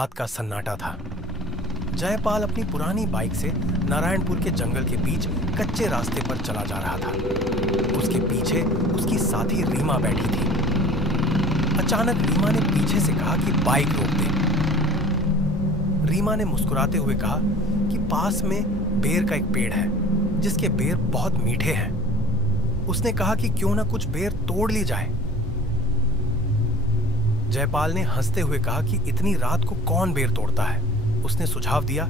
रात का सन्नाटा था। जयपाल अपनी पुरानी बाइक से नारायणपुर के जंगल के बीच कच्चे रास्ते पर चला जा रहा था। उसके पीछे उसकी साथी रीमा बैठी थी। अचानक रीमा ने पीछे से कहा कि बाइक रोक दे। रीमा ने मुस्कुराते हुए कहा कि पास में बेर का एक पेड़ है जिसके बेर बहुत मीठे हैं। उसने कहा कि क्यों ना कुछ बेर तोड़ ली जाए। जयपाल ने हंसते हुए कहा कि इतनी रात को कौन बेर तोड़ता है। उसने सुझाव दिया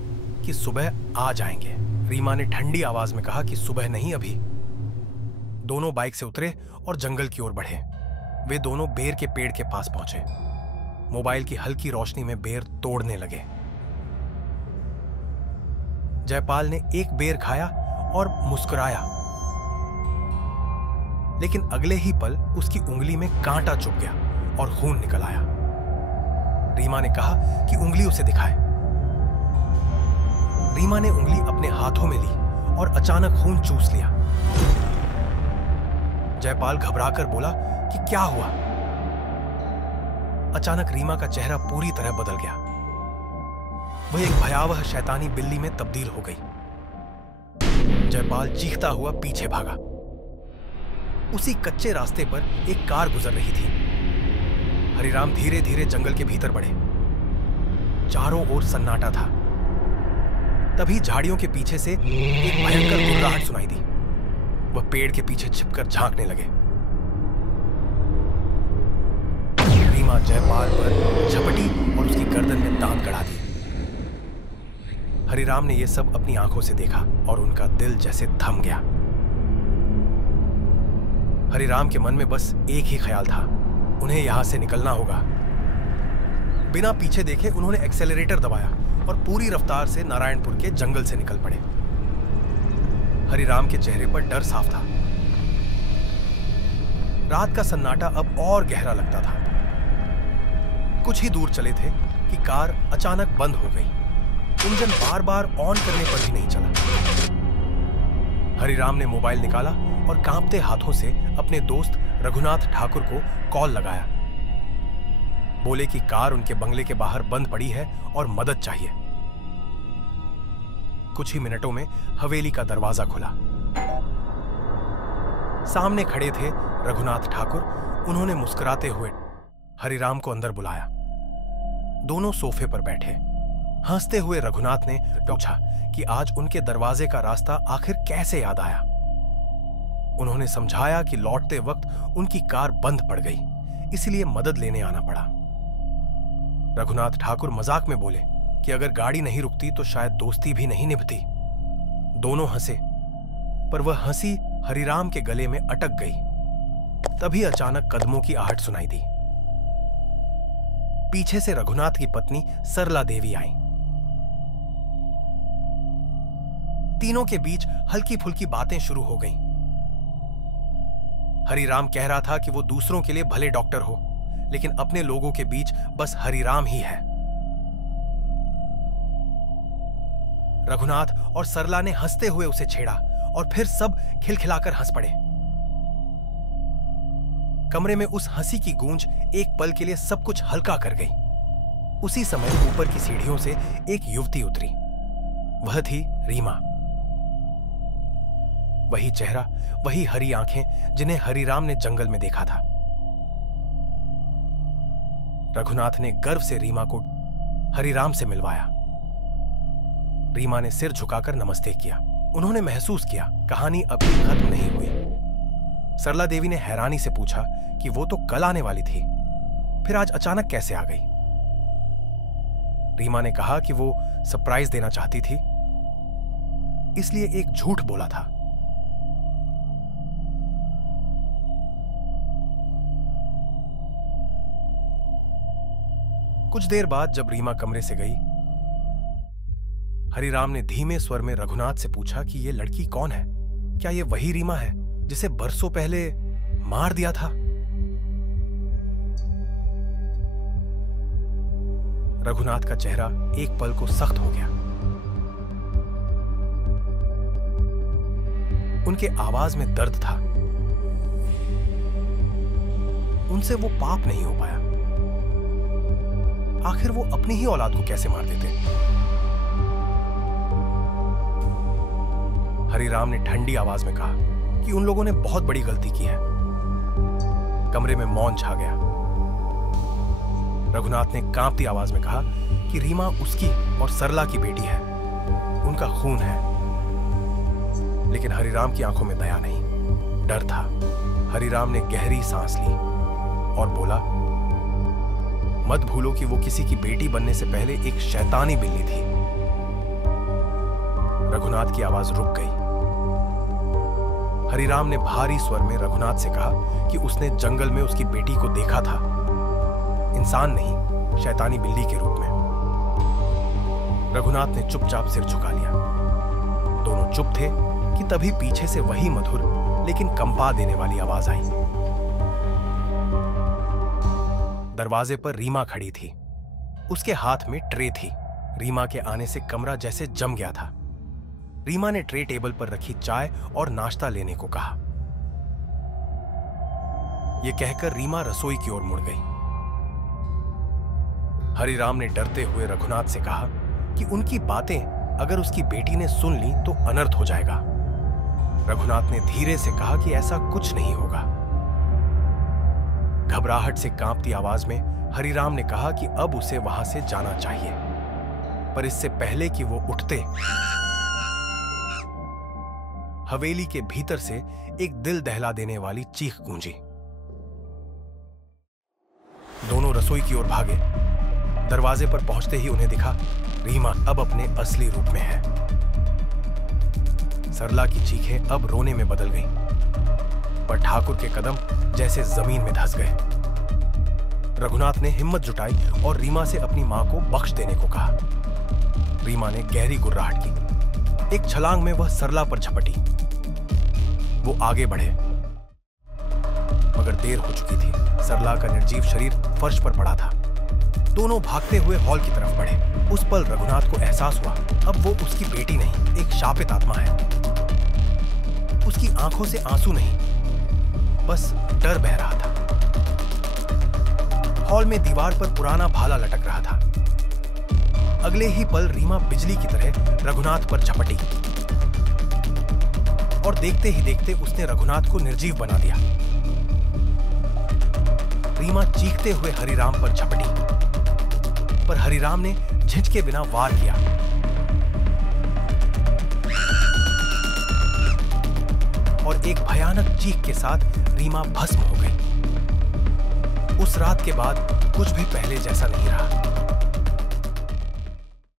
कि सुबह आ जाएंगे। रीमा ने ठंडी आवाज में कहा कि सुबह नहीं, अभी। दोनों बाइक से उतरे और जंगल की ओर बढ़े। वे दोनों बेर के पेड़ के पास पहुंचे। मोबाइल की हल्की रोशनी में बेर तोड़ने लगे। जयपाल ने एक बेर खाया और मुस्कुराया, लेकिन अगले ही पल उसकी उंगली में कांटा चुभ गया और खून निकल आया। रीमा ने कहा कि उंगली उसे दिखाए। रीमा ने उंगली अपने हाथों में ली और अचानक खून चूस लिया। जयपाल घबराकर बोला कि क्या हुआ। अचानक रीमा का चेहरा पूरी तरह बदल गया। वह एक भयावह शैतानी बिल्ली में तब्दील हो गई। जयपाल चीखता हुआ पीछे भागा। उसी कच्चे रास्ते पर एक कार गुजर रही थी। हरिराम धीरे धीरे जंगल के भीतर बढ़े। चारों ओर सन्नाटा था। तभी झाड़ियों के पीछे से एक भयंकर गुर्राहट सुनाई दी। वह पेड़ के पीछे छिपकर झांकने लगे। रीमा जयपाल पर झपटी और उसकी गर्दन में दांत गड़ा दी। हरिराम ने यह सब अपनी आंखों से देखा और उनका दिल जैसे थम गया। हरिराम के मन में बस एक ही ख्याल था, उन्हें यहां से निकलना होगा। बिना पीछे देखे उन्होंने एक्सेलरेटर दबाया और पूरी रफ्तार से नारायणपुर के जंगल से निकल पड़े। हरिराम के चेहरे पर डर साफ था। रात का सन्नाटा अब और गहरा लगता था। कुछ ही दूर चले थे कि कार अचानक बंद हो गई। इंजन बार बार ऑन करने पर भी नहीं चला। हरिराम ने मोबाइल निकाला और कांपते हाथों से अपने दोस्त रघुनाथ ठाकुर को कॉल लगाया। बोले कि कार उनके बंगले के बाहर बंद पड़ी है और मदद चाहिए। कुछ ही मिनटों में हवेली का दरवाजा खुला। सामने खड़े थे रघुनाथ ठाकुर। उन्होंने मुस्कुराते हुए हरिराम को अंदर बुलाया। दोनों सोफे पर बैठे। हंसते हुए रघुनाथ ने पूछा कि आज उनके दरवाजे का रास्ता आखिर कैसे याद आया। उन्होंने समझाया कि लौटते वक्त उनकी कार बंद पड़ गई, इसलिए मदद लेने आना पड़ा। रघुनाथ ठाकुर मजाक में बोले कि अगर गाड़ी नहीं रुकती तो शायद दोस्ती भी नहीं निभती। दोनों हंसे, पर वह हंसी हरिराम के गले में अटक गई। तभी अचानक कदमों की आहट सुनाई दी। पीछे से रघुनाथ की पत्नी सरला देवी आई। तीनों के बीच हल्की फुल्की बातें शुरू हो गईं। हरिराम कह रहा था कि वो दूसरों के लिए भले डॉक्टर हो, लेकिन अपने लोगों के बीच बस हरिराम ही है। रघुनाथ और सरला ने हंसते हुए उसे छेड़ा और फिर सब खिलखिलाकर हंस पड़े। कमरे में उस हंसी की गूंज एक पल के लिए सब कुछ हल्का कर गई। उसी समय ऊपर की सीढ़ियों से एक युवती उतरी। वह थी रीमा। वही चेहरा, वही हरी आंखें जिन्हें हरिराम ने जंगल में देखा था। रघुनाथ ने गर्व से रीमा को हरिराम से मिलवाया। रीमा ने सिर झुकाकर नमस्ते किया। उन्होंने महसूस किया कहानी अभी खत्म नहीं हुई। सरला देवी ने हैरानी से पूछा कि वो तो कल आने वाली थी, फिर आज अचानक कैसे आ गई। रीमा ने कहा कि वो सरप्राइज देना चाहती थी, इसलिए एक झूठ बोला था। कुछ देर बाद जब रीमा कमरे से गई, हरिराम ने धीमे स्वर में रघुनाथ से पूछा कि यह लड़की कौन है? क्या यह वही रीमा है जिसे बरसों पहले मार दिया था? रघुनाथ का चेहरा एक पल को सख्त हो गया। उनके आवाज में दर्द था। उनसे वो पाप नहीं हो पाया। आखिर वो अपनी ही औलाद को कैसे मार देते? हरिराम ने ठंडी आवाज में कहा कि उन लोगों ने बहुत बड़ी गलती की है। कमरे में मौन छा गया। रघुनाथ ने कांपती आवाज में कहा कि रीमा उसकी और सरला की बेटी है, उनका खून है। लेकिन हरिराम की आंखों में दया नहीं, डर था। हरिराम ने गहरी सांस ली और बोला, मत भूलो कि वो किसी की बेटी बनने से पहले एक शैतानी बिल्ली थी। रघुनाथ की आवाज रुक गई। हरिराम ने भारी स्वर में रघुनाथ से कहा कि उसने जंगल में उसकी बेटी को देखा था, इंसान नहीं, शैतानी बिल्ली के रूप में। रघुनाथ ने चुपचाप सिर झुका लिया। दोनों चुप थे कि तभी पीछे से वही मधुर लेकिन कंपा देने वाली आवाज आई। दरवाजे पर रीमा खड़ी थी। उसके हाथ में ट्रे थी। रीमा के आने से कमरा जैसे जम गया था। रीमा ने ट्रे टेबल पर रखी चाय और नाश्ता लेने को कहा। यह कहकर रीमा रसोई की ओर मुड़ गई। हरिराम ने डरते हुए रघुनाथ से कहा कि उनकी बातें अगर उसकी बेटी ने सुन ली तो अनर्थ हो जाएगा। रघुनाथ ने धीरे से कहा कि ऐसा कुछ नहीं होगा। घबराहट से कांपती आवाज में हरिराम ने कहा कि अब उसे वहां से जाना चाहिए, पर इससे पहले कि वो उठते, हवेली के भीतर से एक दिल दहला देने वाली चीख गूंजी। दोनों रसोई की ओर भागे। दरवाजे पर पहुंचते ही उन्हें दिखा रीमा अब अपने असली रूप में है। सरला की चीखें अब रोने में बदल गईं, पर ठाकुर के कदम जैसे जमीन में धंस गए। रघुनाथ ने हिम्मत जुटाई और रीमा से अपनी मां को बख्श देने को कहा। रीमा ने गहरी गुर्राहट की। एक छलांग में वह सरला पर झपटी। वो आगे बढ़े, मगर देर हो चुकी थी। सरला का निर्जीव शरीर फर्श पर पड़ा था। दोनों भागते हुए हॉल की तरफ बढ़े। उस पल रघुनाथ को एहसास हुआ अब वो उसकी बेटी नहीं, एक शापित आत्मा है। उसकी आंखों से आंसू नहीं, बस डर बह रहा था। हॉल में दीवार पर पुराना भाला लटक रहा था। अगले ही पल रीमा बिजली की तरह रघुनाथ पर झपटी और देखते ही देखते उसने रघुनाथ को निर्जीव बना दिया। रीमा चीखते हुए हरिराम पर झपटी, पर हरिराम ने झिझके बिना वार किया। और एक भयानक चीख के साथ रीमा भस्म हो गई। उस रात के बाद कुछ भी पहले जैसा नहीं रहा।